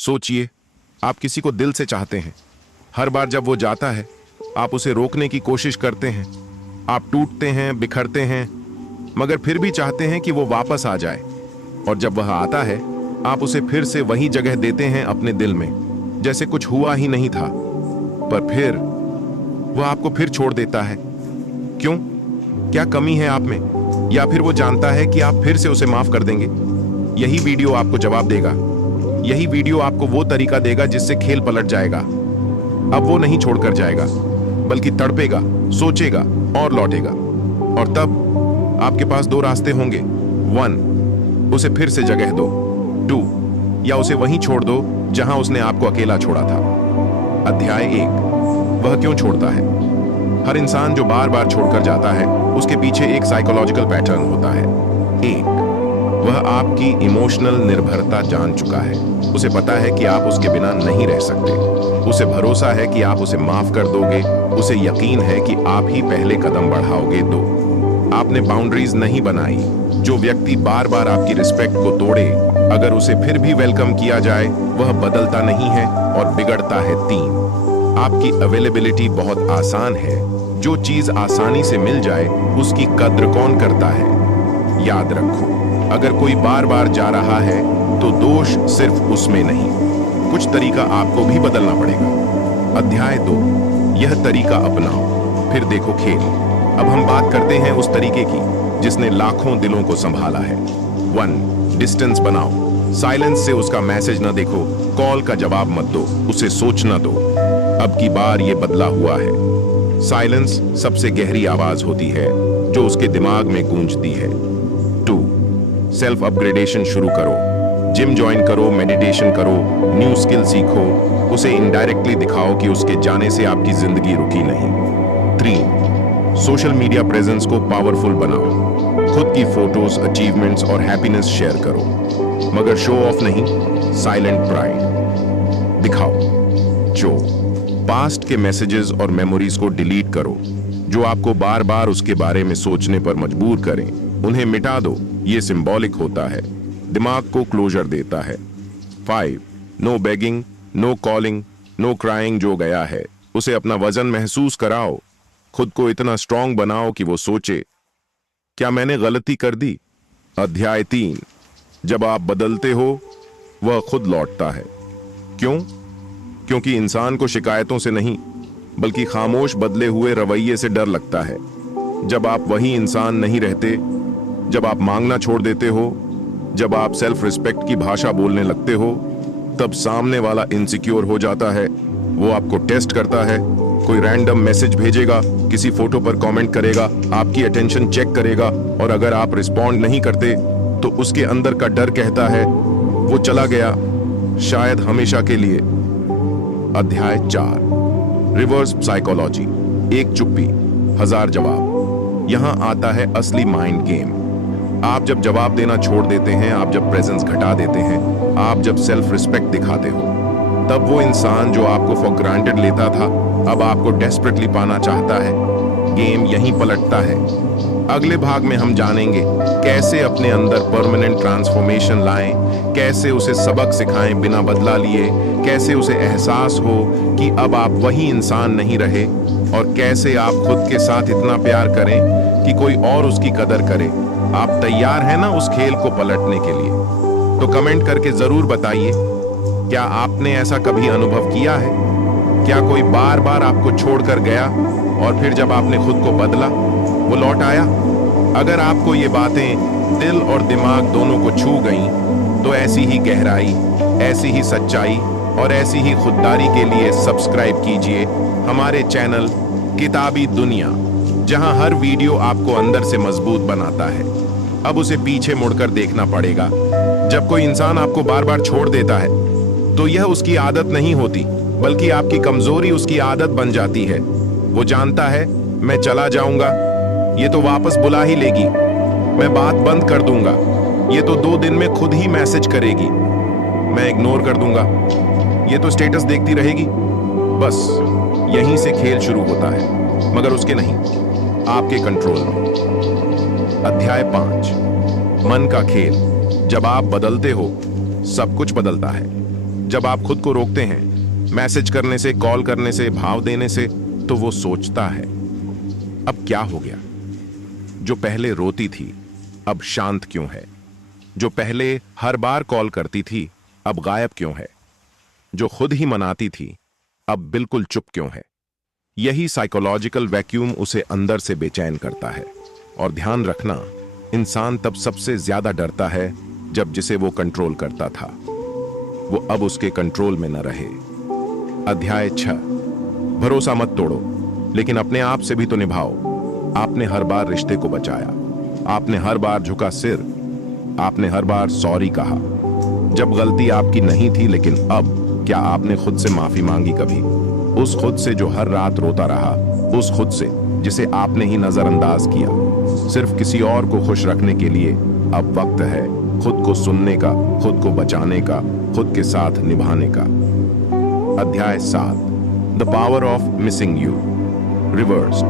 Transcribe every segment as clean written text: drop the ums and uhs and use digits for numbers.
सोचिए, आप किसी को दिल से चाहते हैं। हर बार जब वो जाता है, आप उसे रोकने की कोशिश करते हैं। आप टूटते हैं, बिखरते हैं, मगर फिर भी चाहते हैं कि वो वापस आ जाए। और जब वह आता है, आप उसे फिर से वही जगह देते हैं अपने दिल में, जैसे कुछ हुआ ही नहीं था। पर फिर वह आपको फिर छोड़ देता है। क्यों? क्या कमी है आप में? या फिर वो जानता है कि आप फिर से उसे माफ कर देंगे? यही वीडियो आपको जवाब देगा। यही वीडियो आपको वो तरीका देगा जिससे खेल पलट जाएगा। अब वो नहीं छोड़कर जाएगा, बल्कि तड़पेगा, सोचेगा और लौटेगा। और तब आपके पास दो रास्ते होंगे। 1, उसे फिर से जगह दो। 2, या उसे वहीं छोड़ दो जहां उसने आपको अकेला छोड़ा था। अध्याय 1, वह क्यों छोड़ता है। हर इंसान जो बार बार छोड़कर जाता है, उसके पीछे एक साइकोलॉजिकल पैटर्न होता है। 1, वह आपकी इमोशनल निर्भरता जान चुका है। उसे पता है कि आप उसके बिना नहीं रह सकते। उसे भरोसा है कि आप उसे माफ कर दोगे। उसे यकीन है कि आप ही पहले कदम बढ़ाओगे। 2, आपने बाउंड्रीज नहीं बनाई। जो व्यक्ति बार बार आपकी रिस्पेक्ट को तोड़े, अगर उसे फिर भी वेलकम किया जाए, वह बदलता नहीं है और बिगड़ता है। 3, आपकी अवेलेबिलिटी बहुत आसान है। जो चीज आसानी से मिल जाए, उसकी कद्र कौन करता है। याद रखो, अगर कोई बार बार जा रहा है, तो दोष सिर्फ उसमें नहीं, कुछ तरीका आपको भी बदलना पड़ेगा। अध्याय 2, यह तरीका अपनाओ, फिर देखो खेल। अब हम बात करते हैं उस तरीके की जिसने लाखों दिलों को संभाला है। 1, डिस्टेंस बनाओ। साइलेंस से उसका मैसेज न देखो, कॉल का जवाब मत दो, उसे सोचना दो। अब की बार ये बदला हुआ है। साइलेंस सबसे गहरी आवाज होती है जो उसके दिमाग में गूंजती है। 2, सेल्फ अपग्रेडेशन शुरू करो। जिम ज्वाइन करो, मेडिटेशन करो, न्यू स्किल सीखो। उसे इनडायरेक्टली दिखाओ कि उसके जाने से आपकी जिंदगी रुकी नहीं। 3, सोशल मीडिया प्रेजेंस को पावरफुल बनाओ। खुद की फोटोज, अचीवमेंट्स और हैप्पीनेस शेयर करो, मगर शो ऑफ नहीं, साइलेंट प्राइड दिखाओ। जो पास्ट के मैसेजेस और मेमोरीज को डिलीट करो, जो आपको बार बार उसके बारे में सोचने पर मजबूर करें, उन्हें मिटा दो। ये सिंबॉलिक होता है, दिमाग को क्लोजर देता है। 5, no begging, no calling, no crying. जो गया है, उसे अपना वजन महसूस कराओ। खुद को इतना स्ट्रांग बनाओ कि वो सोचे, क्या मैंने गलती कर दी। अध्याय 3, जब आप बदलते हो, वह खुद लौटता है। क्यों? क्योंकि इंसान को शिकायतों से नहीं, बल्कि खामोश बदले हुए रवैये से डर लगता है। जब आप वही इंसान नहीं रहते, जब आप मांगना छोड़ देते हो, जब आप सेल्फ रिस्पेक्ट की भाषा बोलने लगते हो, तब सामने वाला इनसिक्योर हो जाता है। वो आपको टेस्ट करता है। कोई रैंडम मैसेज भेजेगा, किसी फोटो पर कमेंट करेगा, आपकी अटेंशन चेक करेगा, और अगर आप रिस्पॉन्ड नहीं करते, तो उसके अंदर का डर कहता है वो चला गया, शायद हमेशा के लिए। अध्याय 4, रिवर्स साइकोलॉजी। एक चुप्पी, 1000 जवाब। यहां आता है असली माइंड गेम। आप जब जवाब देना छोड़ देते हैं, आप जब प्रेजेंस घटा देते हैं, आप जब सेल्फ रिस्पेक्ट दिखाते हो, तब वो इंसान जो आपको फॉर ग्रांटेड लेता था, अब आपको डेस्परेटली पाना चाहता है। गेम यहीं पलटता है। अगले भाग में हम जानेंगे कैसे अपने अंदर परमानेंट ट्रांसफॉर्मेशन लाएं, कैसे उसे सबक सिखाएं बिना बदला लिए, कैसे उसे एहसास हो कि अब आप वही इंसान नहीं रहे, और कैसे आप खुद के साथ इतना प्यार करें कि कोई और उसकी कदर करे। आप तैयार हैं ना उस खेल को पलटने के लिए? तो कमेंट करके जरूर बताइए, क्या आपने ऐसा कभी अनुभव किया है? क्या कोई बार बार आपको छोड़कर गया और फिर जब आपने खुद को बदला, वो लौट आया? अगर आपको ये बातें दिल और दिमाग दोनों को छू गईं, तो ऐसी ही गहराई, ऐसी ही सच्चाई और ऐसी ही खुददारी के लिए सब्सक्राइब कीजिए हमारे चैनल किताबी दुनिया, जहां हर वीडियो आपको अंदर से मजबूत बनाता है। अब उसे पीछे मुड़कर देखना पड़ेगा। जब कोई इंसान आपको बार बार छोड़ देता है, तो यह उसकी आदत नहीं होती, बल्कि आपकी कमजोरी उसकी आदत बन जाती है। वो जानता है, मैं चला जाऊंगा, ये तो वापस बुला ही लेगी। मैं बात बंद कर दूंगा, ये तो 2 दिन में खुद ही मैसेज करेगी। मैं इग्नोर कर दूंगा, ये तो स्टेटस देखती रहेगी। बस यहीं से खेल शुरू होता है, मगर उसके नहीं, आपके कंट्रोल में। अध्याय 5, मन का खेल। जब आप बदलते हो, सब कुछ बदलता है। जब आप खुद को रोकते हैं मैसेज करने से, कॉल करने से, भाव देने से, तो वो सोचता है अब क्या हो गया? जो पहले रोती थी अब शांत क्यों है? जो पहले हर बार कॉल करती थी अब गायब क्यों है? जो खुद ही मनाती थी अब बिल्कुल चुप क्यों है? यही साइकोलॉजिकल वैक्यूम उसे अंदर से बेचैन करता है। और ध्यान रखना, इंसान तब सबसे ज्यादा डरता है जब जिसे वो कंट्रोल करता था वो अब उसके कंट्रोल में न रहे। अध्याय 6। भरोसा मत तोड़ो, लेकिन अपने आप से भी तो निभाओ। आपने हर बार रिश्ते को बचाया, आपने हर बार झुका सिर, आपने हर बार सॉरी कहा जब गलती आपकी नहीं थी। लेकिन अब क्या आपने खुद से माफी मांगी कभी? उस खुद से जो हर रात रोता रहा, उस खुद से जिसे आपने ही नजरअंदाज किया सिर्फ किसी और को खुश रखने के लिए। अब वक्त है खुद को सुनने का, खुद को बचाने का, खुद के साथ निभाने का। अध्याय 7। The power of missing you. Reverse.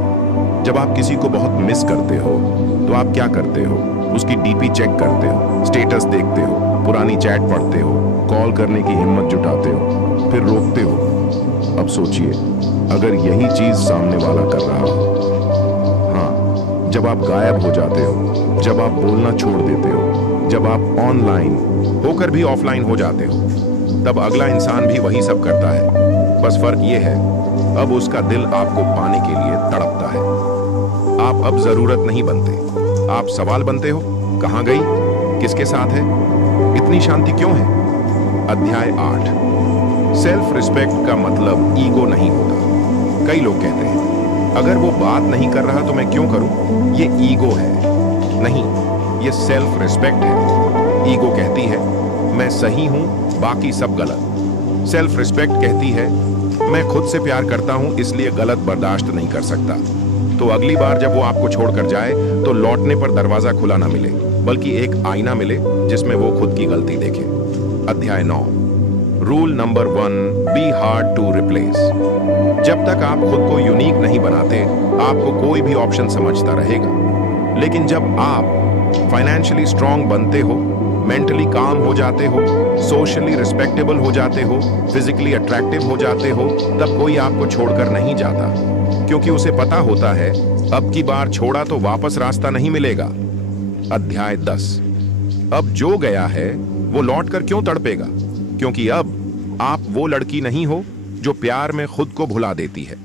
जब आप किसी को बहुत मिस करते हो तो आप क्या करते हो? उसकी डीपी चेक करते हो, स्टेटस देखते हो, पुरानी चैट पढ़ते हो, कॉल करने की हिम्मत जुटाते हो, फिर रोकते हो। अब सोचिए, अगर यही चीज सामने वाला कर रहा हो। हाँ, जब आप गायब हो जाते हो, जब आप बोलना छोड़ देते हो, जब आप ऑनलाइन होकर भी ऑफलाइन हो जाते हो, तब अगला इंसान भी वही सब करता है। बस फर्क ये है, अब उसका दिल आपको पाने के लिए तड़पता है। आप अब जरूरत नहीं बनते, आप सवाल बनते हो। कहां गई? किसके साथ है? इतनी शांति क्यों है? अध्याय 8। सेल्फ रिस्पेक्ट का मतलब ईगो नहीं होता। कई लोग कहते हैं अगर वो बात नहीं कर रहा तो मैं क्यों करूं? ये ईगो है। नहीं, ये सेल्फ रिस्पेक्ट है। ईगो कहती है मैं सही हूं, बाकी सब गलत। सेल्फ रिस्पेक्ट कहती है मैं खुद से प्यार करता हूं, इसलिए गलत बर्दाश्त नहीं कर सकता। तो अगली बार जब वो आपको छोड़कर जाए तो लौटने पर दरवाजा खुला ना मिले, बल्कि एक आईना मिले जिसमें वो खुद की गलती देखे। अध्याय 9। Rule number 1, be hard to replace. जब तक आप खुद को यूनिक नहीं बनाते, आपको कोई भी ऑप्शन समझता रहेगा। लेकिन जब आप फाइनेंशियली स्ट्रांग बनते हो, मेंटली काम हो जाते हो, सोशली रिस्पेक्टेबल हो जाते हो, फिजिकली अट्रैक्टिव हो जाते हो, तब कोई आपको छोड़कर नहीं जाता, क्योंकि उसे पता होता है अब की बार छोड़ा तो वापस रास्ता नहीं मिलेगा। अध्याय 10। अब जो गया है वो लौटकर क्यों तड़पेगा? क्योंकि अब आप वो लड़की नहीं हो जो प्यार में खुद को भुला देती है।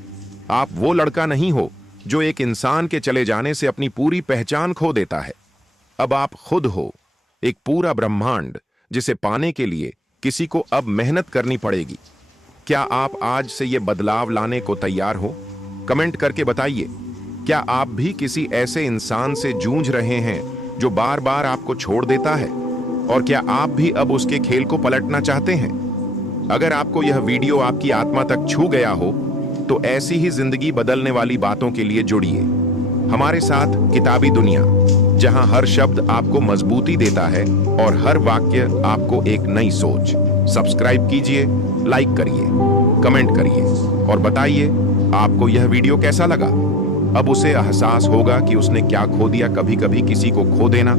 आप वो लड़का नहीं हो जो एक इंसान के चले जाने से अपनी पूरी पहचान खो देता है। अब आप खुद हो, एक पूरा ब्रह्मांड, जिसे पाने के लिए किसी को अब मेहनत करनी पड़ेगी। क्या आप आज से ये बदलाव लाने को तैयार हो? कमेंट करके बताइए। क्या आप भी किसी ऐसे इंसान से जूझ रहे हैं जो बार बार आपको छोड़ देता है? और क्या आप भी अब उसके खेल को पलटना चाहते हैं? अगर आपको यह वीडियो आपकी आत्मा तक छू गया हो तो ऐसी ही जिंदगी बदलने वाली बातों के लिए जुड़िए हमारे साथ किताबी दुनिया, जहां हर शब्द आपको मजबूती देता है और हर वाक्य आपको एक नई सोच। सब्सक्राइब कीजिए, लाइक करिए, कमेंट करिए और बताइए आपको यह वीडियो कैसा लगा। अब उसे एहसास होगा कि उसने क्या खो दिया। कभी कभी किसी को खो देना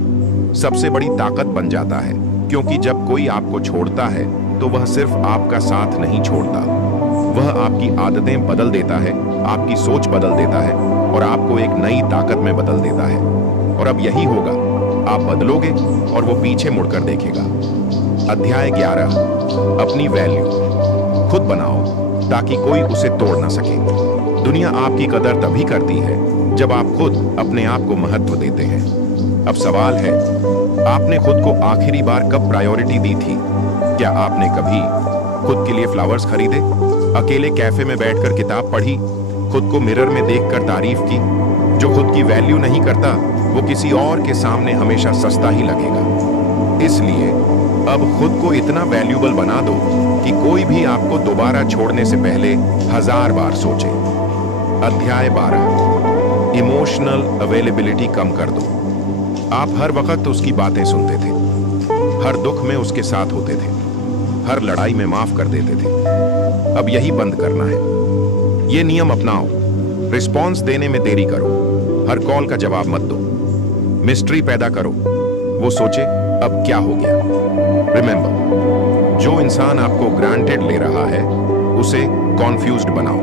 सबसे बड़ी ताकत बन जाता है, क्योंकि जब कोई आपको छोड़ता है तो वह सिर्फ आपका साथ नहीं छोड़ता, वह आपकी आदतें बदल देता है, आपकी सोच बदल देता है और आपको एक नई ताकत में बदल देता है। और अब यही होगा, आप बदलोगे और वो पीछे मुड़कर देखेगा। अध्याय 11। अपनी वैल्यू खुद बनाओ ताकि कोई उसे तोड़ ना सके। दुनिया आपकी कदर तभी करती है जब आप खुद अपने आप को महत्व देते हैं। अब सवाल है, आपने खुद को आखिरी बार कब प्रायोरिटी दी थी? क्या आपने कभी खुद के लिए फ्लावर्स खरीदे, अकेले कैफे में बैठकर किताब पढ़ी, खुद को मिरर में देखकर तारीफ की? जो खुद की वैल्यू नहीं करता वो किसी और के सामने हमेशा सस्ता ही लगेगा। इसलिए अब खुद को इतना वैल्यूबल बना दो कि कोई भी आपको दोबारा छोड़ने से पहले 1000 बार सोचे। अध्याय 12। इमोशनल अवेलेबिलिटी कम कर दो। आप हर वक्त उसकी बातें सुनते थे, हर दुख में उसके साथ होते थे, हर लड़ाई में माफ कर देते थे। अब यही बंद करना है। ये नियम अपनाओ। रिस्पॉन्स देने में देरी करो, हर कॉल का जवाब मत दो, मिस्ट्री पैदा करो, वो सोचे अब क्या हो गया। रिमेंबर, जो इंसान आपको ग्रांटेड ले रहा है उसे कॉन्फ्यूज्ड बनाओ।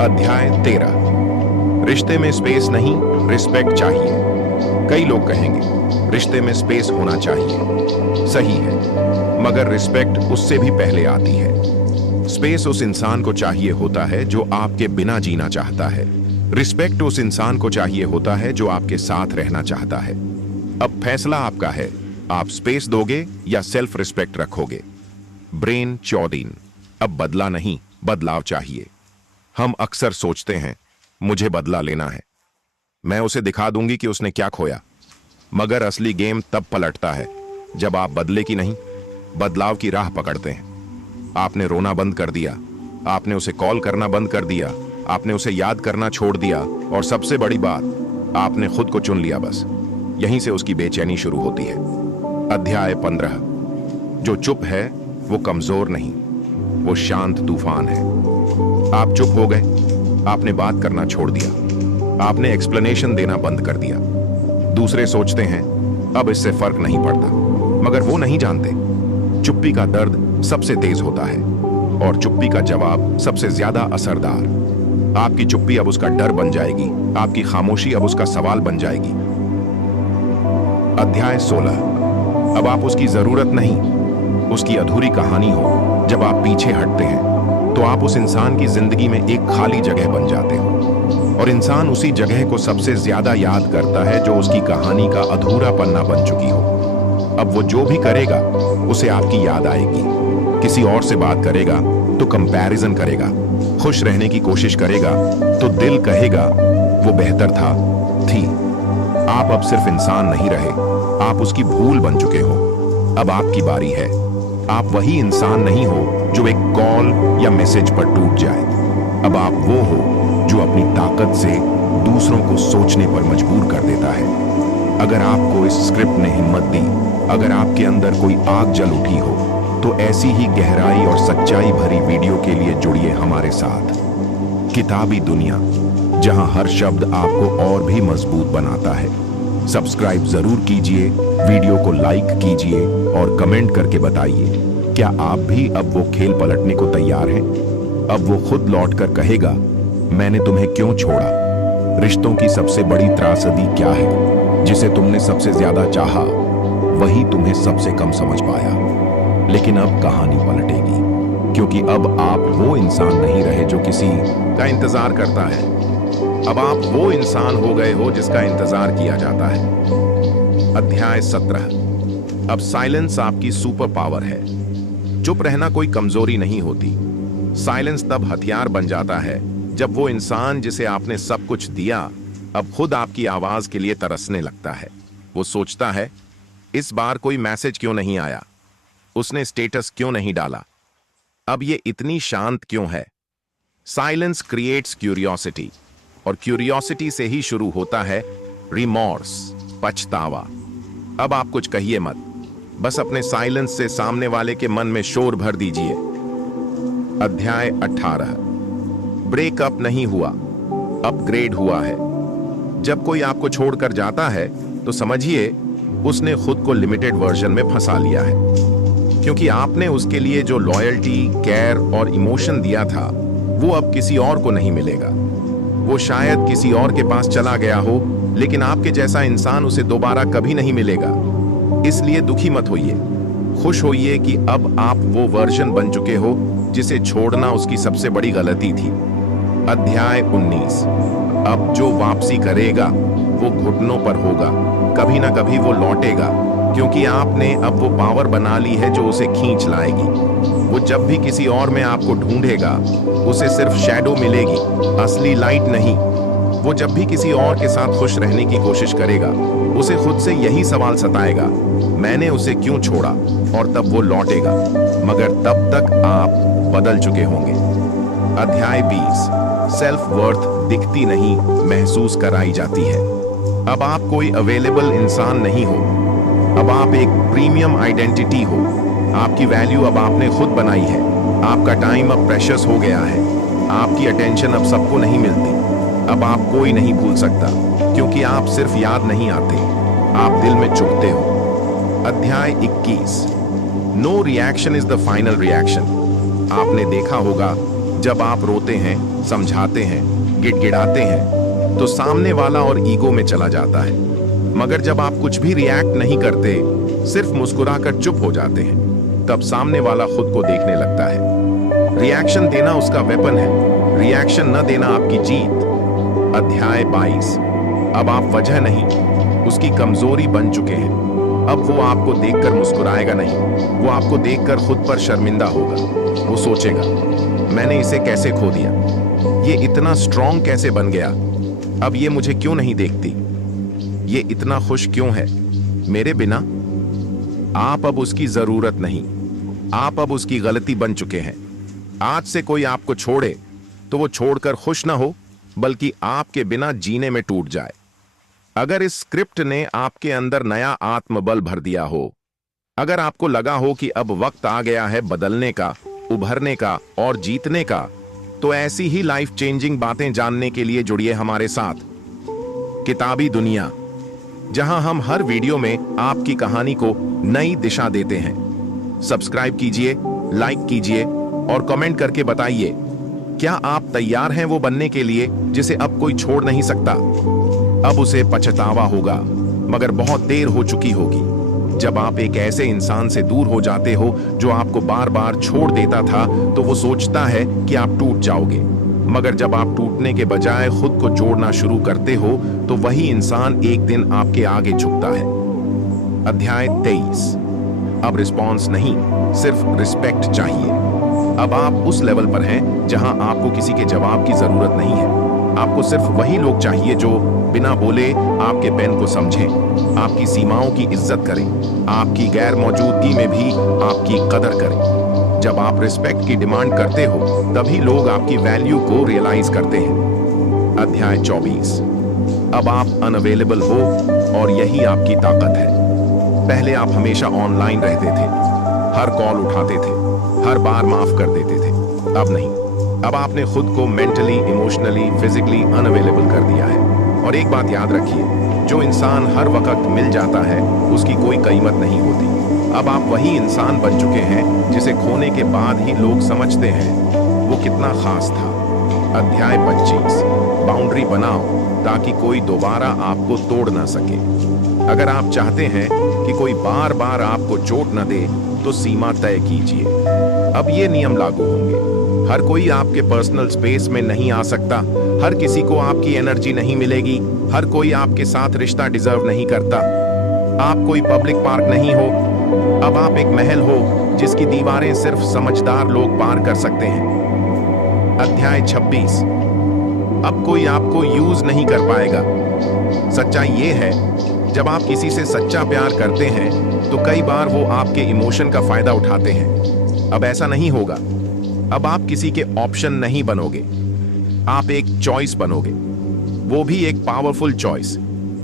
अध्याय 13। रिश्ते में स्पेस नहीं, रिस्पेक्ट चाहिए। कई लोग कहेंगे रिश्ते में स्पेस होना चाहिए। सही है, मगर रिस्पेक्ट उससे भी पहले आती है। स्पेस उस इंसान को चाहिए होता है जो आपके बिना जीना चाहता है। रिस्पेक्ट उस इंसान को चाहिए होता है जो आपके साथ रहना चाहता है। अब फैसला आपका है, आप स्पेस दोगे या सेल्फ रिस्पेक्ट रखोगे। ब्रेन चौदीन। अब बदला नहीं, बदलाव चाहिए। हम अक्सर सोचते हैं मुझे बदला लेना है, मैं उसे दिखा दूंगी कि उसने क्या खोया। मगर असली गेम तब पलटता है जब आप बदले की नहीं, बदलाव की राह पकड़ते हैं। आपने रोना बंद कर दिया, आपने उसे कॉल करना बंद कर दिया, आपने उसे याद करना छोड़ दिया, और सबसे बड़ी बात, आपने खुद को चुन लिया। बस यहीं से उसकी बेचैनी शुरू होती है। अध्याय 15। जो चुप है वो कमजोर नहीं, वो शांत तूफान है। आप चुप हो गए, आपने बात करना छोड़ दिया, आपने एक्सप्लेनेशन देना बंद कर दिया। दूसरे सोचते हैं अब इससे फर्क नहीं पड़ता, मगर वो नहीं जानते चुप्पी का दर्द सबसे तेज होता है और चुप्पी का जवाब सबसे ज्यादा असरदार। आपकी चुप्पी अब उसका डर बन जाएगी, आपकी खामोशी अब उसका सवाल बन जाएगी। अध्याय 16। अब आप उसकी जरूरत नहीं, उसकी अधूरी कहानी हो। जब आप पीछे हटते हैं तो आप उस इंसान की जिंदगी में एक खाली जगह बन जाते हो, और इंसान उसी जगह को सबसे ज्यादा याद करता है जो उसकी कहानी का अधूरा पन्ना बन चुकी हो। अब वो जो भी करेगा उसे आपकी याद आएगी। किसी और से बात करेगा तो कंपैरिजन करेगा, खुश रहने की कोशिश करेगा तो दिल कहेगा वो बेहतर था, थी। आप अब सिर्फ इंसान नहीं रहे, आप उसकी भूल बन चुके हो। अब आपकी बारी है। आप वही इंसान नहीं हो जो एक कॉल या मैसेज पर टूट जाए। अब आप वो हो जो अपनी ताकत से दूसरों को सोचने पर मजबूर कर देता है। अगर आपको इस स्क्रिप्ट ने हिम्मत दी, अगर आपके अंदर कोई आग जल उठी हो, तो ऐसी ही गहराई और सच्चाई भरी वीडियो के लिए जुड़िए हमारे साथ। किताबी दुनिया, जहां हर शब्द आपको और भी मजबूत बनाता है। सब्सक्राइब जरूर कीजिए, वीडियो को लाइक कीजिए और कमेंट करके बताइए क्या आप भी अब वो खेल पलटने को तैयार हैं। अब वो खुद लौटकर कहेगा मैंने तुम्हें क्यों छोड़ा। रिश्तों की सबसे बड़ी त्रासदी क्या है? जिसे तुमने सबसे ज्यादा चाहा वही तुम्हें सबसे कम समझ पाया। लेकिन अब कहानी पलटेगी, क्योंकि अब आप वो इंसान नहीं रहे जो किसी का इंतजार करता है। अब आप वो इंसान हो गए हो जिसका इंतजार किया जाता है। अध्याय 17। अब साइलेंस आपकी सुपर पावर है। चुप रहना कोई कमजोरी नहीं होती। साइलेंस तब हथियार बन जाता है जब वो इंसान जिसे आपने सब कुछ दिया अब खुद आपकी आवाज के लिए तरसने लगता है। वो सोचता है इस बार कोई मैसेज क्यों नहीं आया, उसने स्टेटस क्यों नहीं डाला, अब ये इतनी शांत क्यों है। साइलेंस क्रिएट्स क्यूरियोसिटी, और क्यूरियोसिटी से ही शुरू होता है रिमॉर्स, पछतावा। अब आप कुछ कहिए मत, बस अपने साइलेंस से सामने वाले के मन में शोर भर दीजिए। अध्याय 18। ब्रेकअप नहीं हुआ, अपग्रेड हुआ है। जब कोई आपको छोड़कर जाता है तो समझिए उसने खुद को लिमिटेड वर्जन में फंसा लिया है, क्योंकि आपने उसके लिए जो लॉयल्टी, केयर और इमोशन दिया था वो अब किसी और को नहीं मिलेगा। वो शायद किसी और के पास चला गया हो, लेकिन आपके जैसा इंसान उसे दोबारा कभी नहीं मिलेगा। इसलिए दुखी मत होइए, खुश होइए कि अब आप वो वर्जन बन चुके हो जिसे छोड़ना उसकी सबसे बड़ी गलती थी। अध्याय 19। अब जो वापसी करेगा वो घुटनों पर होगा, कभी ना कभी वो लौटेगा, क्योंकि आपने अब वो पावर बना ली है जो उसे खींच लाएगी। वो जब भी किसी और में आपको ढूंढेगा उसे सिर्फ शैडो मिलेगी, असली लाइट नहीं। वो जब भी किसी और के साथ खुश रहने की कोशिश करेगा उसे खुद से यही सवाल सताएगा, मैंने उसे क्यों छोड़ा, और तब वो लौटेगा, मगर तब तक आप बदल चुके होंगे। अध्याय 20। सेल्फ वर्थ दिखती नहीं, महसूस कराई जाती है। अब आप कोई अवेलेबल इंसान नहीं हो, अब आप एक प्रीमियम आइडेंटिटी हो। आपकी वैल्यू अब आपने खुद बनाई है। आपका टाइम अब प्रेशियस हो गया है। आपकी अटेंशन अब सबको नहीं मिलती। अब आप कोई नहीं भूल सकता, क्योंकि आप सिर्फ याद नहीं आते, आप दिल में चुभते हो। अध्याय 21। No reaction is the final reaction. आपने देखा होगा जब आप रोते हैं, समझाते हैं, गिड़गिड़ाते हैं तो सामने वाला और ईगो में चला जाता है, मगर जब आप कुछ भी रिएक्ट नहीं करते, सिर्फ मुस्कुराकर चुप हो जाते हैं, तब सामने वाला खुद को देखने लगता है। रिएक्शन देना उसका वेपन है, रिएक्शन न देना आपकी जीत। अध्याय 22। अब आप वजह नहीं, उसकी कमजोरी बन चुके हैं। अब वो आपको देखकर मुस्कुराएगा नहीं, वो आपको देखकर खुद पर शर्मिंदा होगा। वो सोचेगा, मैंने इसे कैसे खो दिया, ये इतना स्ट्रांग कैसे बन गया, अब ये मुझे क्यों नहीं देखती, ये इतना खुश क्यों है मेरे बिना। आप अब उसकी जरूरत नहीं, आप अब उसकी गलती बन चुके हैं। आज से कोई आपको छोड़े तो वो छोड़कर खुश ना हो, बल्कि आपके बिना जीने में टूट जाए। अगर इस स्क्रिप्ट ने आपके अंदर नया आत्मबल भर दिया हो, अगर आपको लगा हो कि अब वक्त आ गया है बदलने का, उभरने का और जीतने का, तो ऐसी ही लाइफ चेंजिंग बातें जानने के लिए जुड़िए हमारे साथ किताबी दुनिया, जहां हम हर वीडियो में आपकी कहानी को नई दिशा देते हैं। सब्सक्राइब कीजिए, लाइक कीजिए और कमेंट करके बताइए, क्या आप तैयार हैं वो बनने के लिए जिसे अब कोई छोड़ नहीं सकता। अब उसे पछतावा होगा, मगर बहुत देर हो चुकी होगी। जब आप एक ऐसे इंसान से दूर हो जाते हो जो आपको बार बार छोड़ देता था, तो वो सोचता है कि आप टूट जाओगे, मगर जब आप टूटने के बजाय खुद को जोड़ना शुरू करते हो, तो वही इंसान एक दिन आपके आगे झुकता है। अध्याय 23। अब रिस्पॉन्स नहीं, सिर्फ रिस्पेक्ट चाहिए। अब आप उस लेवल पर हैं जहां आपको किसी के जवाब की जरूरत नहीं है। आपको सिर्फ वही लोग चाहिए जो बिना बोले आपके पेन को समझें, आपकी सीमाओं की इज्जत करें, आपकी गैर मौजूदगी में भी आपकी कदर करें। जब आप रिस्पेक्ट की डिमांड करते हो, तभी लोग आपकी वैल्यू को रियलाइज करते हैं। अध्याय 24। अब आप अनअवेलेबल हो और यही आपकी ताकत है। पहले आप हमेशा ऑनलाइन रहते थे, हर कॉल उठाते थे, हर बार माफ कर देते थे। अब नहीं, अब आपने खुद को मेंटली, इमोशनली, फिजिकली अनअवेलेबल कर दिया है। और एक बात याद रखिए, जो इंसान हर वक्त मिल जाता है उसकी कोई कीमत नहीं होती। अब आप वही इंसान बन चुके हैं जिसे खोने के बाद ही लोग समझते हैं वो कितना खास था। अध्याय 25। बाउंड्री बनाओ ताकि कोई दोबारा आपको तोड़ ना सके। अगर आप चाहते हैं कि कोई बार बार आपको चोट न दे, तो सीमा तय कीजिए। अब ये नियम लागू होंगे, हर कोई आपके पर्सनल स्पेस में नहीं आ सकता, हर किसी को आपकी एनर्जी नहीं मिलेगी, हर कोई आपके साथ रिश्ता डिजर्व नहीं करता। आप कोई पब्लिक पार्क नहीं हो, अब आप एक महल हो जिसकी दीवारें सिर्फ समझदार लोग पार कर सकते हैं। अध्याय 26। अब कोई आपको यूज नहीं कर पाएगा। सच्चाई ये है, जब आप किसी से सच्चा प्यार करते हैं तो कई बार वो आपके इमोशन का फायदा उठाते हैं। अब ऐसा नहीं होगा। अब आप किसी के ऑप्शन नहीं बनोगे, आप एक चॉइस बनोगे, वो भी एक पावरफुल चॉइस।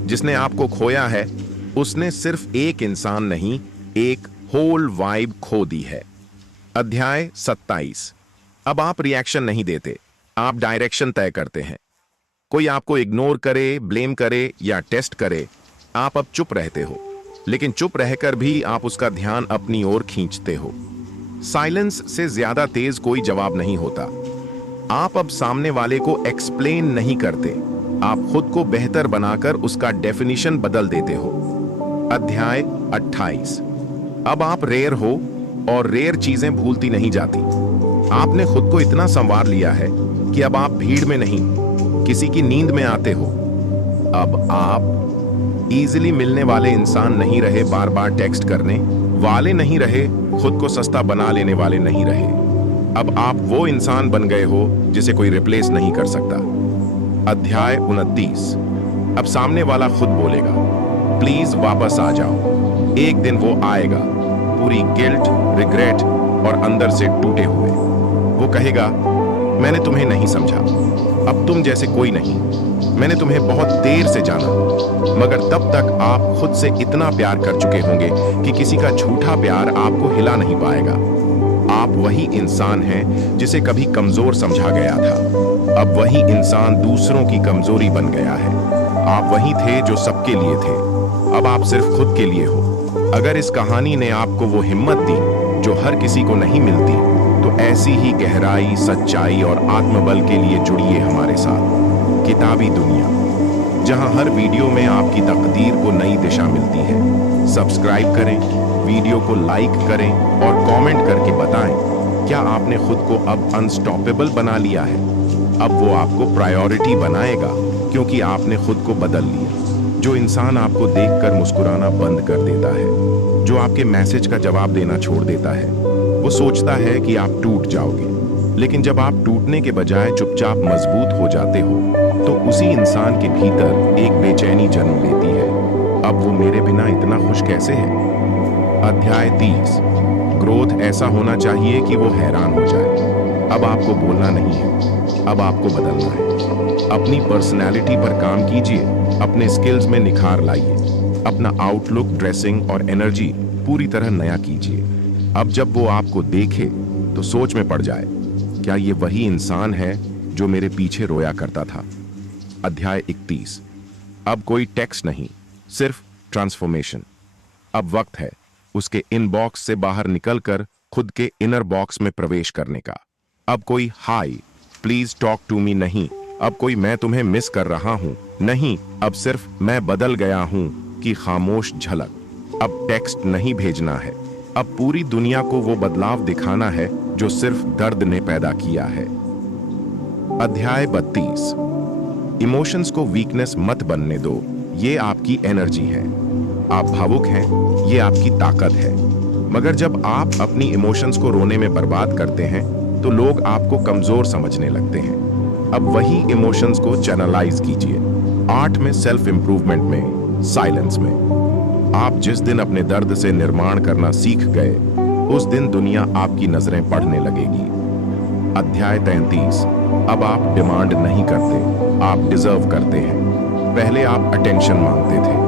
जिसने आपको खोया है उसने सिर्फ एक इंसान नहीं, एक होल वाइब खो दी है। अध्याय 27। अब आप रिएक्शन नहीं देते, आप डायरेक्शन तय करते हैं। कोई आपको इग्नोर करे, ब्लेम करे या टेस्ट करे, आप अब चुप रहते हो, लेकिन चुप रहकर भी आप उसका ध्यान अपनी ओर खींचते हो। साइलेंस से ज्यादा तेज कोई जवाब नहीं होता। आप अब सामने वाले को एक्सप्लेन नहीं करते, आप खुद को बेहतर बनाकर उसका डेफिनेशन बदल देते हो। अध्याय 28। अब आप रेयर हो और रेयर चीजें भूलती नहीं जाती। आपने खुद को इतना संवार लिया है कि अब आप भीड़ में नहीं, किसी की नींद में आते हो। अब आप इजीली मिलने वाले इंसान नहीं रहे, बार बार टेक्स्ट करने वाले नहीं रहे, खुद को सस्ता बना लेने वाले नहीं रहे। अब आप वो इंसान बन गए हो जिसे कोई रिप्लेस नहीं कर सकता। अध्याय 29। अब सामने वाला खुद बोलेगा, प्लीज वापस आ जाओ। एक दिन वो आएगा, पूरी गिल्ट, रिग्रेट और अंदर से टूटे हुए। वो कहेगा, मैंने तुम्हें नहीं समझा, अब तुम जैसे कोई नहीं, मैंने तुम्हें बहुत देर से जाना। मगर तब तक आप खुद से इतना प्यार कर चुके होंगे कि किसी का झूठा प्यार आपको हिला नहीं पाएगा। आप वही इंसान हैं जिसे कभी कमजोर समझा गया था, अब वही इंसान दूसरों की कमजोरी बन गया है। आप वही थे जो सबके लिए थे, अब आप सिर्फ खुद के लिए हो। अगर इस कहानी ने आपको वो हिम्मत दी जो हर किसी को नहीं मिलती, तो ऐसी ही गहराई, सच्चाई और आत्मबल के लिए जुड़िए हमारे साथ किताबी दुनिया, जहां हर वीडियो में आपकी तकदीर को नई दिशा मिलती है। सब्सक्राइब करें, वीडियो को लाइक करें और कमेंट करके बताएं, क्या आपने खुद को अब अनस्टॉपेबल बना लिया है? अब वो आपको प्रायोरिटी बनाएगा, क्योंकि आपने खुद को बदल लिया। जो इंसान आपको देखकर मुस्कुराना बंद कर देता है, जो आपके मैसेज का जवाब देना छोड़ देता है, वो सोचता है कि आप टूट जाओगे। लेकिन जब आप टूटने के बजाय चुपचाप मजबूत हो जाते हो, तो उसी इंसान के भीतर एक बेचैनी जन्म लेती है। अब वो मेरे बिना इतना खुश कैसे है? अध्याय 30। ग्रोथ ऐसा होना चाहिए कि वो हैरान हो जाए। अब आपको बोलना नहीं है, अब आपको बदलना है। अपनी पर्सनैलिटी पर काम कीजिए, अपने स्किल्स में निखार लाइए, अपना आउटलुक, ड्रेसिंग और एनर्जी पूरी तरह नया कीजिए। अब जब वो आपको देखे तो सोच में पड़ जाए, क्या ये वही इंसान है जो मेरे पीछे रोया करता था? अध्याय 31। अब कोई टेक्स्ट नहीं, सिर्फ ट्रांसफॉर्मेशन। अब वक्त है उसके इनबॉक्स से बाहर निकलकर खुद के इनर बॉक्स में प्रवेश करने का। अब कोई hi please talk to me नहीं, अब कोई मैं तुम्हें मिस कर रहा हूं नहीं, अब सिर्फ मैं बदल गया हूं कि खामोश झलक। अब टेक्स्ट नहीं भेजना है, अब पूरी दुनिया को वो बदलाव दिखाना है जो सिर्फ दर्द ने पैदा किया है। अध्याय 32। इमोशंस को वीकनेस मत बनने दो, ये आपकी एनर्जी है। आप भावुक हैं, ये आपकी ताकत है। मगर जब आप अपनी इमोशंस को रोने में बर्बाद करते हैं, तो लोग आपको कमजोर समझने लगते हैं। अब वही इमोशंस को चैनलाइज कीजिए। आर्ट में, सेल्फ इंप्रूवमेंट में, साइलेंस में। आप जिस दिन अपने दर्द से निर्माण करना सीख गए, उस दिन दुनिया आपकी नजरें पढ़ने लगेगी। अध्याय 33। अब आप डिमांड नहीं करते, आप डिजर्व करते हैं। पहले आप अटेंशन मांगते थे,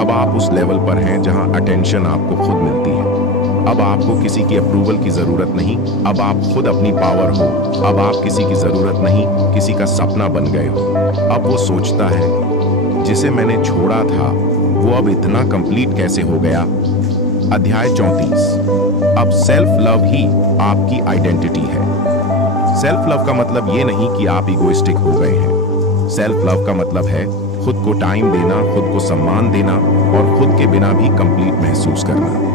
अब आप उस लेवल पर हैं जहां अटेंशन आपको खुद मिलती है। अब आपको किसी की अप्रूवल की जरूरत नहीं, अब आप खुद अपनी पावर हो। अब आप किसी की जरूरत नहीं, किसी का सपना बन गए हो। अब वो सोचता है, जिसे मैंने छोड़ा था वो अब इतना कंप्लीट कैसे हो गया? अध्याय 34। अब सेल्फ लव ही आपकी आइडेंटिटी है। सेल्फ लव का मतलब ये नहीं कि आप इगोइस्टिक हो गए हैं। सेल्फ लव का मतलब है खुद को टाइम देना, खुद को सम्मान देना और खुद के बिना भी कंप्लीट महसूस करना।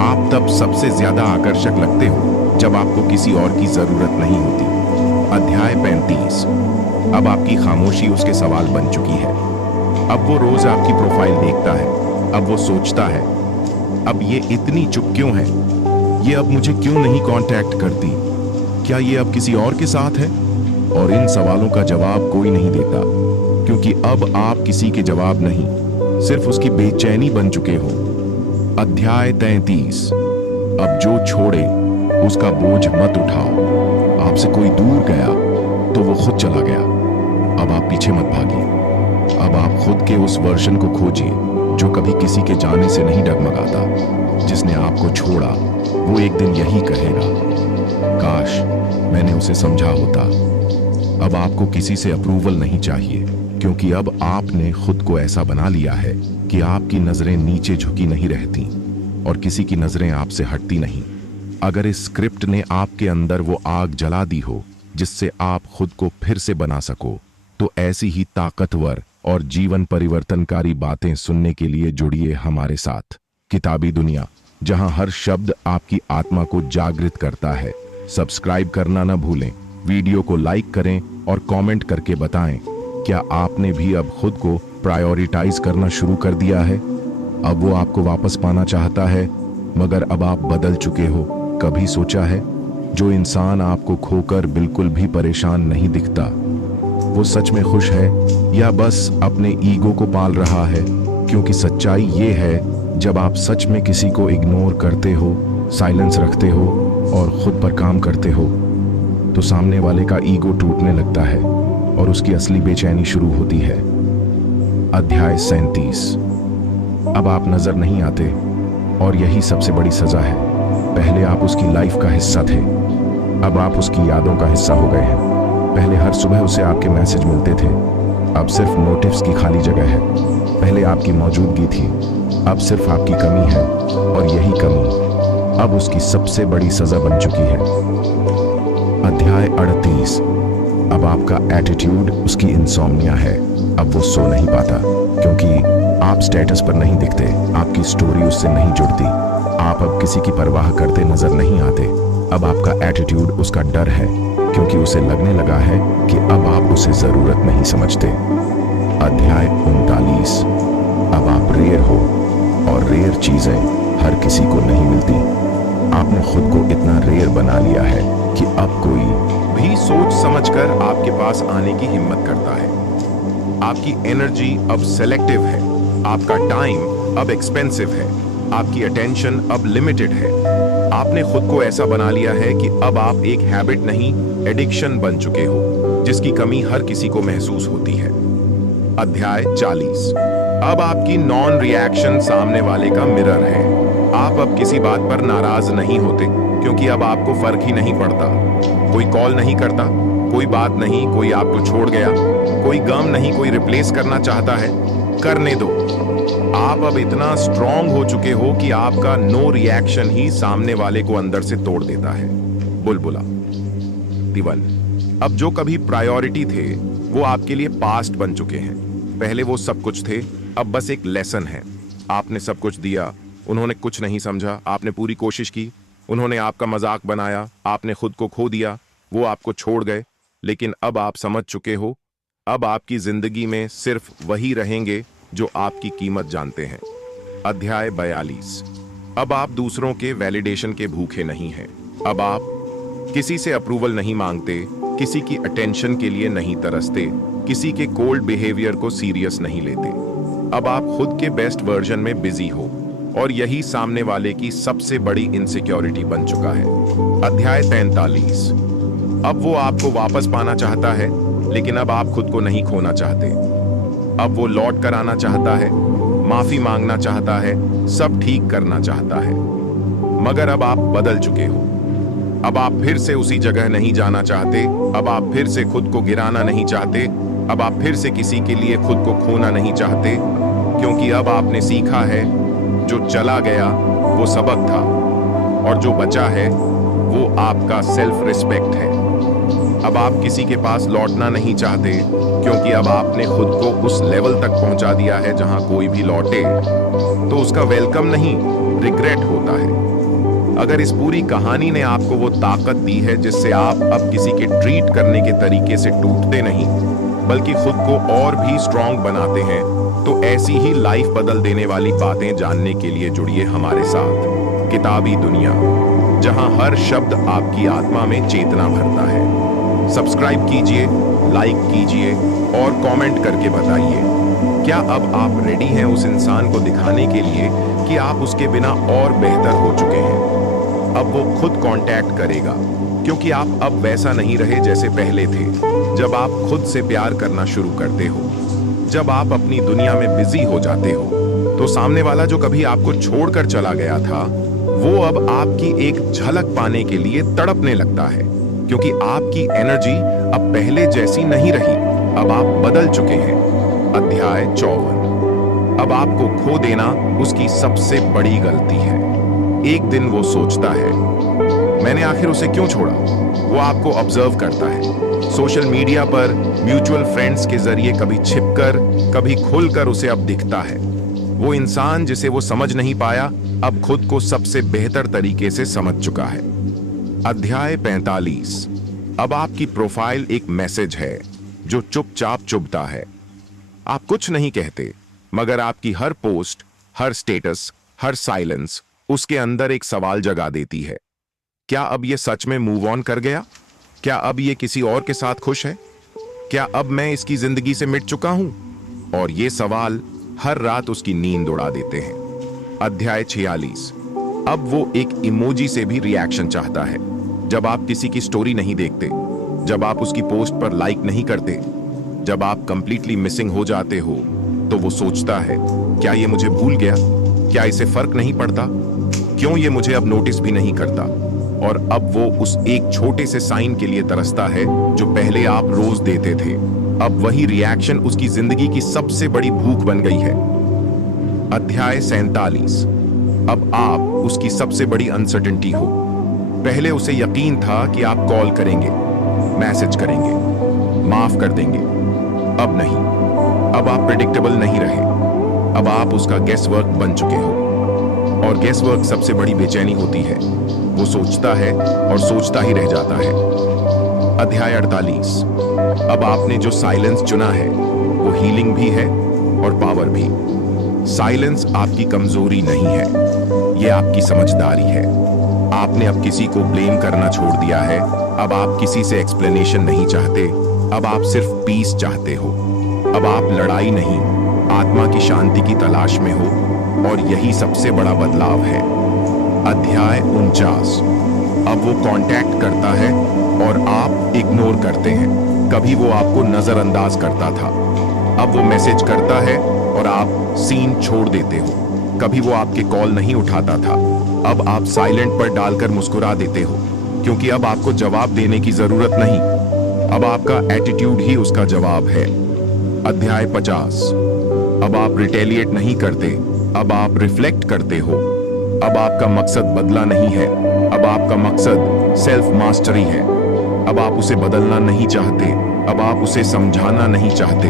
आप तब सबसे ज्यादा आकर्षक लगते हो जब आपको किसी और की जरूरत नहीं होती। अध्याय 35। अब आपकी खामोशी उसके सवाल बन चुकी है। अब वो रोज आपकी प्रोफाइल देखता है, अब वो सोचता है, अब ये इतनी चुप क्यों है? ये अब मुझे क्यों नहीं कांटेक्ट करती? क्या ये अब किसी और के साथ है? और इन सवालों का जवाब कोई नहीं देता, क्योंकि अब आप किसी के जवाब नहीं, सिर्फ उसकी बेचैनी बन चुके हो। अध्याय 33। अब जो छोड़े उसका बोझ मत उठाओ। आपसे कोई दूर गया तो वो खुद चला गया, अब आप पीछे मत भागिए। अब आप खुद के उस वर्जन को खोजिए जो कभी किसी के जाने से नहीं डगमगाता। जिसने आपको छोड़ा वो एक दिन यही कहेगा, काश मैंने उसे समझा होता। अब आपको किसी से अप्रूवल नहीं चाहिए, क्योंकि अब आपने खुद को ऐसा बना लिया है कि आपकी नजरें नीचे झुकी नहीं रहती और किसी की नजरें आपसे हटती नहीं। अगर इस स्क्रिप्ट ने आपके अंदर वो आग जला दी हो जिससे आप खुद को फिर से बना सको, तो ऐसी ही ताकतवर और जीवन परिवर्तनकारी बातें सुनने के लिए जुड़िए हमारे साथ किताबी दुनिया, जहां हर शब्द आपकी आत्मा को जागृत करता है। सब्सक्राइब करना ना भूलें, वीडियो को लाइक करें और कमेंट करके बताएं, क्या आपने भी अब खुद को प्रायोरिटाइज करना शुरू कर दिया है? अब वो आपको वापस पाना चाहता है, मगर अब आप बदल चुके हो। कभी सोचा है, जो इंसान आपको खोकर बिल्कुल भी परेशान नहीं दिखता, वो सच में खुश है या बस अपने ईगो को पाल रहा है? क्योंकि सच्चाई ये है, जब आप सच में किसी को इग्नोर करते हो, साइलेंस रखते हो और खुद पर काम करते हो, तो सामने वाले का ईगो टूटने लगता है और उसकी असली बेचैनी शुरू होती है। अध्याय 37। अब आप नजर नहीं आते और यही सबसे बड़ी सजा है। पहले आप उसकी लाइफ का हिस्सा थे, अब आप उसकी यादों का हिस्सा हो गए हैं। पहले हर सुबह उसे आपके मैसेज मिलते थे, अब सिर्फ मोटिव्स की खाली जगह है। पहले आपकी मौजूदगी थी, अब सिर्फ आपकी कमी है, और यही कमी अब उसकी सबसे बड़ी सजा बन चुकी है। अध्याय 38। अब आपका एटीट्यूड उसकी इंसोम्निया है। अब वो सो नहीं पाता क्योंकि आप स्टेटस पर नहीं दिखते, आपकी स्टोरी उससे नहीं जुड़ती, आप अब किसी की परवाह करते नजर नहीं आते। अब आपका एटीट्यूड उसका डर है क्योंकि उसे लगने लगा है कि अब आप उसे जरूरत नहीं समझते। अध्याय 39। अब आप रेयर हो और रेयर चीजें हर किसी को नहीं मिलती। आपने खुद को इतना रेयर बना लिया है कि अब कोई भी सोच समझकर आपके पास आने की हिम्मत करता है। आपकी एनर्जी अब सेलेक्टिव है, आपका टाइम अब एक्सपेंसिव है, आपकी अटेंशन अब लिमिटेड है। आपने खुद को ऐसा बना लिया है कि अब आप एक हैबिट नहीं, एडिक्शन बन चुके हो, जिसकी कमी हर किसी को महसूस होती है। अध्याय 40। अब आपकी नॉन रिएक्शन सामने वाले का मिरर है। आप अब किसी बात पर नाराज नहीं होते क्योंकि अब आपको फर्क ही नहीं पड़ता। कोई कॉल नहीं करता, कोई बात नहीं, कोई आपको छोड़ गया, कोई गम नहीं, कोई रिप्लेस करना चाहता है, करने दो। आप अब इतना स्ट्रांग हो चुके हो कि आपका नो रिएक्शन ही सामने वाले को अंदर से तोड़ देता है। बुलबुला। दीवन। अब जो कभी प्रायोरिटी थे वो आपके लिए पास्ट बन चुके हैं। पहले वो सब कुछ थे, अब बस एक लेसन है। आपने सब कुछ दिया, उन्होंने कुछ नहीं समझा। आपने पूरी कोशिश की, उन्होंने आपका मजाक बनाया। आपने खुद को खो दिया, वो आपको छोड़ गए। लेकिन अब आप समझ चुके हो, अब आपकी जिंदगी में सिर्फ वही रहेंगे जो आपकी कीमत जानते हैं। अध्याय 42। अब आप दूसरों के वैलिडेशन के भूखे नहीं हैं। अब आप किसी से अप्रूवल नहीं मांगते, किसी की अटेंशन के लिए नहीं तरसते, किसी के कोल्ड बिहेवियर को सीरियस नहीं लेते। अब आप खुद के बेस्ट वर्जन में बिजी हो, और यही सामने वाले की सबसे बड़ी इनसिक्योरिटी बन चुका है। अध्याय 43। अब वो आपको वापस पाना चाहता है, लेकिन अब आप खुद को नहीं खोना चाहते। अब वो लौट कर आना चाहता है, माफी मांगना चाहता है, सब ठीक करना चाहता है। मगर अब आप बदल चुके हो। अब आप फिर से उसी जगह नहीं जाना चाहते, अब आप फिर से खुद को गिराना नहीं चाहते, अब आप फिर से किसी के लिए खुद को खोना नहीं चाहते, क्योंकि अब आपने सीखा है जो चला गया वो सबक था, और जो बचा है वो आपका सेल्फ रिस्पेक्ट है। अब आप किसी के पास लौटना नहीं चाहते, क्योंकि अब आपने खुद को उस लेवल तक पहुंचा दिया है जहां कोई भी लौटे तो उसका वेलकम नहीं, रिग्रेट होता है। अगर इस पूरी कहानी ने आपको वो ताकत दी है जिससे आप अब किसी के ट्रीट करने के तरीके से टूटते नहीं, बल्कि खुद को और भी स्ट्रांग बनाते हैं, तो ऐसी ही लाइफ बदल देने वाली बातें जानने के लिए जुड़िए हमारे साथ किताबी दुनिया, जहां हर शब्द आपकी आत्मा में चेतना भरता है। सब्सक्राइब कीजिए, लाइक कीजिए और कमेंट करके बताइए, क्या अब आप रेडी हैं उस इंसान को दिखाने के लिए कि आप उसके बिना और बेहतर हो चुके हैं। अब वो खुद कांटेक्ट करेगा, क्योंकि आप अब वैसा नहीं रहे जैसे पहले थे। जब आप खुद से प्यार करना शुरू करते हो, जब आप अपनी दुनिया में बिजी हो जाते हो, तो सामने वाला जो कभी आपको छोड़कर चला गया था वो अब आपकी एक झलक पाने के लिए तड़पने लगता है, क्योंकि आपकी एनर्जी अब पहले जैसी नहीं रही, अब आप बदल चुके हैं। अध्याय 54। अब आपको खो देना उसकी सबसे बड़ी गलती है। एक दिन वो सोचता है, मैंने आखिर उसे क्यों छोड़ा। वो आपको ऑब्जर्व करता है, सोशल मीडिया पर म्यूचुअल फ्रेंड्स के जरिए कभी छिपकर कभी खुलकर उसे अब दिखता है। वो इंसान जिसे वो समझ नहीं पाया अब खुद को सबसे बेहतर तरीके से समझ चुका है। अध्याय 45। अब आपकी प्रोफाइल एक मैसेज है जो चुपचाप चुभता है। आप कुछ नहीं कहते, मगर आपकी हर पोस्ट, हर स्टेटस, हर साइलेंस उसके अंदर एक सवाल जगा देती है। क्या अब ये सच में मूव ऑन कर गया? क्या अब ये किसी और के साथ खुश है? क्या अब मैं इसकी जिंदगी से मिट चुका हूं? और ये सवाल हर रात उसकी नींद उड़ा देते हैं। अध्याय 46। अब वो एक इमोजी से भी रिएक्शन चाहता है। जब आप किसी की स्टोरी नहीं देखते, जब आप उसकी पोस्ट पर लाइक नहीं करते, जब आप कंप्लीटली मिसिंग हो जाते हो, तो वो सोचता है, क्या ये मुझे भूल गया? क्या इसे फर्क नहीं पड़ता? क्यों ये मुझे अब नोटिस भी नहीं करता? और अब वो उस एक छोटे से साइन के लिए तरसता है जो पहले आप रोज देते थे। अब वही रिएक्शन उसकी जिंदगी की सबसे बड़ी भूख बन गई है। अध्याय 47। अब आप उसकी सबसे बड़ी अनसर्टेनिटी हो। पहले उसे यकीन था कि आप कॉल करेंगे, मैसेज करेंगे, माफ कर देंगे। अब नहीं। अब आप प्रेडिक्टेबल नहीं रहे। अब आप उसका गेस वर्क बन चुके हो। और गेस वर्क सबसे बड़ी बेचैनी होती है। वो सोचता है और सोचता ही रह जाता है। अध्याय 48। अब आपने जो साइलेंस चुना है वो हीलिंग भी है और पावर भी। साइलेंस आपकी कमजोरी नहीं है, ये आपकी समझदारी है। आपने अब किसी को ब्लेम करना छोड़ दिया है। अब आप किसी से एक्सप्लेनेशन नहीं चाहते। अब आप सिर्फ पीस चाहते हो। अब आप लड़ाई नहीं, आत्मा की शांति की तलाश में हो। और यही सबसे बड़ा बदलाव है। अध्याय 49। अब वो कांटेक्ट करता है और आप इग्नोर करते हैं। कभी वो आपको नजरअंदाज करता था, अब वो मैसेज करता है और आप सीन छोड़ देते हो। कभी वो आपके कॉल नहीं उठाता था, अब आप साइलेंट पर डालकर मुस्कुरा देते हो, क्योंकि अब आपको जवाब देने की जरूरत नहीं। अब आपका एटीट्यूड ही उसका जवाब है। अध्याय 50। अब आप रिटेलिएट नहीं करते, अब आप रिफ्लेक्ट करते हो। अब आपका मकसद बदला नहीं है, अब आपका मकसद सेल्फ मास्टरी है। अब आप उसे बदलना नहीं चाहते, अब आप उसे समझाना नहीं चाहते।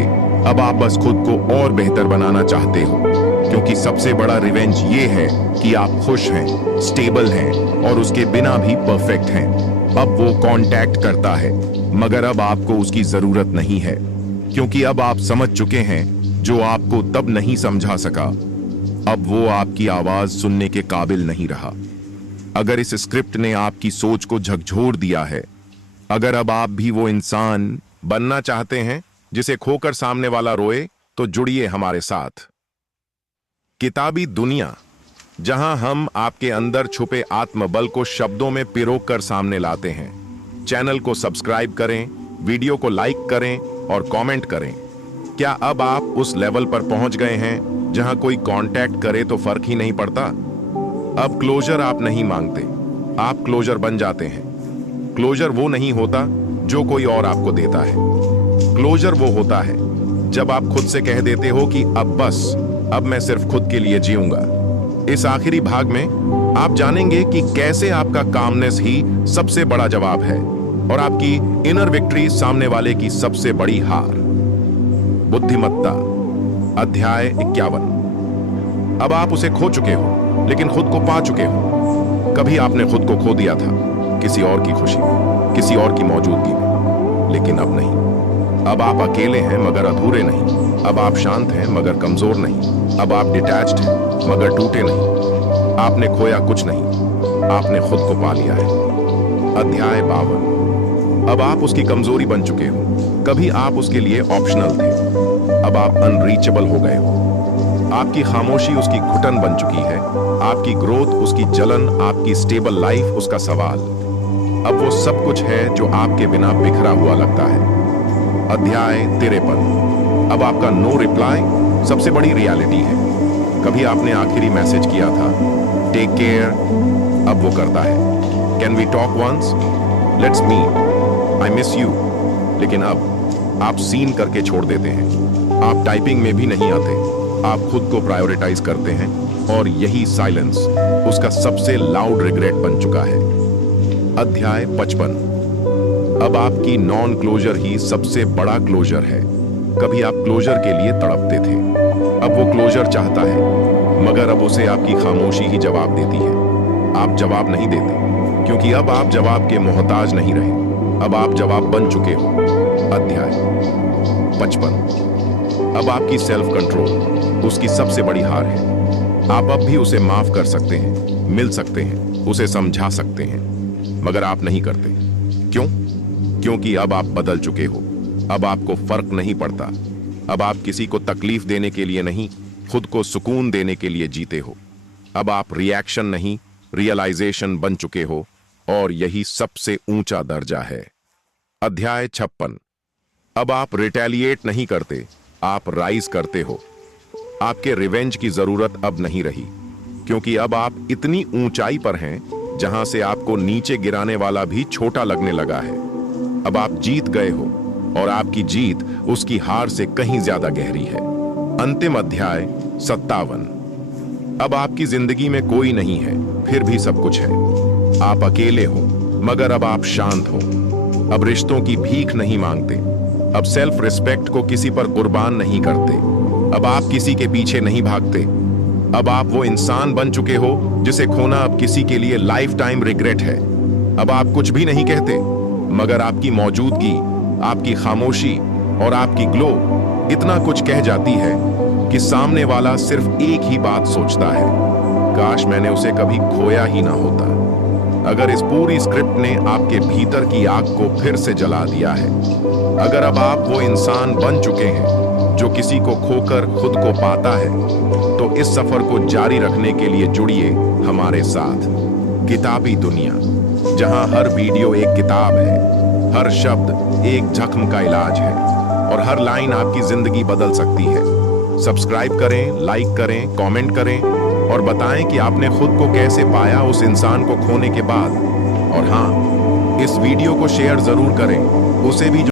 अब आप बस खुद को और बेहतर बनाना चाहते हो, क्योंकि सबसे बड़ा रिवेंज ये है कि आप खुश हैं, स्टेबल हैं और उसके बिना भी परफेक्ट हैं। अब वो कांटेक्ट करता है, मगर अब आपको उसकी जरूरत नहीं है, क्योंकि अब आप समझ चुके हैं जो आपको तब नहीं समझा सका। अब वो आपकी आवाज सुनने के काबिल नहीं रहा। अगर इस स्क्रिप्ट ने आपकी सोच को झकझोर दिया है, अगर अब आप भी वो इंसान बनना चाहते हैं जिसे खोकर सामने वाला रोए, तो जुड़िए हमारे साथ। किताबी दुनिया, जहां हम आपके अंदर छुपे आत्मबल को शब्दों में पिरोक कर सामने लाते हैं। चैनल को सब्सक्राइब करें, वीडियो को लाइक करें और कमेंट करें। क्या अब आप उस लेवल पर पहुंच गए हैं जहां कोई कांटेक्ट करे तो फर्क ही नहीं पड़ता? अब क्लोजर आप नहीं मांगते, आप क्लोजर बन जाते हैं। क्लोजर वो नहीं होता जो कोई और आपको देता है। क्लोजर वो होता है जब आप खुद से कह देते हो कि अब बस, अब मैं सिर्फ खुद के लिए जीऊंगा। इस आखिरी भाग में आप जानेंगे कि कैसे आपका कामनेस ही सबसे बड़ा जवाब है और आपकी इनर विक्ट्री सामने वाले की सबसे बड़ी हार। बुद्धिमत्ता। अध्याय 51। अब आप उसे खो चुके हो, लेकिन खुद को पा चुके हो। कभी आपने खुद को खो दिया था, किसी और की खुशी में, किसी और की मौजूदगी में, लेकिन अब नहीं। अब आप अकेले हैं मगर अधूरे नहीं। अब आप शांत हैं मगर कमजोर नहीं। अब आप डिटैच्ड हैं मगर टूटे नहीं। आपने खोया कुछ नहीं, आपने खुद को पा लिया है। अध्याय 52। अब आप उसकी कमजोरी बन चुके हो। कभी आप उसके लिए ऑप्शनल थे, अब आप अनरीचेबल हो गए हो। आपकी खामोशी उसकी घुटन बन चुकी है, आपकी ग्रोथ उसकी जलन, आपकी स्टेबल लाइफ उसका सवाल। अब वो सब कुछ है जो आपके बिना बिखरा हुआ लगता है। अध्याय 53। अब आपका नो रिप्लाई सबसे बड़ी रियलिटी है। कभी आपने आखिरी मैसेज किया था, टेक केयर, अब वो करता है, can we talk once, let's meet, I miss you. लेकिन अब आप सीन करके छोड़ देते हैं। आप टाइपिंग में भी नहीं आते, आप खुद को प्रायोरिटाइज करते हैं और यही साइलेंस उसका सबसे लाउड रिग्रेट बन चुका है। अध्याय 55। अब आपकी नॉन क्लोजर ही सबसे बड़ा क्लोजर है। कभी आप क्लोजर के लिए तड़पते थे, अब वो क्लोजर चाहता है, मगर अब उसे आपकी खामोशी ही जवाब देती है। आप जवाब नहीं देते, क्योंकि अब आप जवाब के मोहताज नहीं रहे, अब आप जवाब बन चुके हो। अध्याय 55। अब आपकी सेल्फ कंट्रोल उसकी सबसे बड़ी हार है। आप अब भी उसे माफ कर सकते हैं, मिल सकते हैं, उसे समझा सकते हैं, मगर आप नहीं करते। क्यों? क्योंकि अब आप बदल चुके हो। अब आपको फर्क नहीं पड़ता। अब आप किसी को तकलीफ देने के लिए नहीं, खुद को सुकून देने के लिए जीते हो। अब आप रिएक्शन नहीं, रियलाइजेशन बन चुके हो, और यही सबसे ऊंचा दर्जा है। अध्याय 56। अब आप रिटेलिएट नहीं करते, आप राइज करते हो। आपके रिवेंज की जरूरत अब नहीं रही, क्योंकि अब आप इतनी ऊंचाई पर हैं जहां से आपको नीचे गिराने वाला भी छोटा लगने लगा है। अब आप जीत गए हो, और आपकी जीत उसकी हार से कहीं ज्यादा गहरी है। अंतिम अध्याय 57। अब आपकी जिंदगी में कोई नहीं है, फिर भी सब कुछ है। आप अकेले हो, मगर अब आप शांत हो। अब रिश्तों की भीख नहीं मांगते, अब सेल्फ रिस्पेक्ट को किसी पर कुर्बान नहीं करते, अब आप किसी के पीछे नहीं भागते। अब आप वो इंसान बन चुके हो जिसे खोना अब किसी के लिए लाइफ टाइम रिग्रेट है। अब आप कुछ भी नहीं कहते, मगर आपकी मौजूदगी, आपकी खामोशी और आपकी ग्लो इतना कुछ कह जाती है कि सामने वाला सिर्फ एक ही बात सोचता है, काश मैंने उसे कभी खोया ही ना होता। अगर इस पूरी स्क्रिप्ट ने आपके भीतर की आग को फिर से जला दिया है, अगर अब आप वो इंसान बन चुके हैं जो किसी को खोकर खुद को पाता है, तो इस सफर को जारी रखने के लिए जुड़िए हमारे साथ। किताबी दुनिया, जहां हर वीडियो एक किताब है, हर शब्द एक जख्म का इलाज है और हर लाइन आपकी जिंदगी बदल सकती है। सब्सक्राइब करें, लाइक करें, कमेंट करें और बताएं कि आपने खुद को कैसे पाया उस इंसान को खोने के बाद। और हाँ, इस वीडियो को शेयर जरूर करें, उसे भी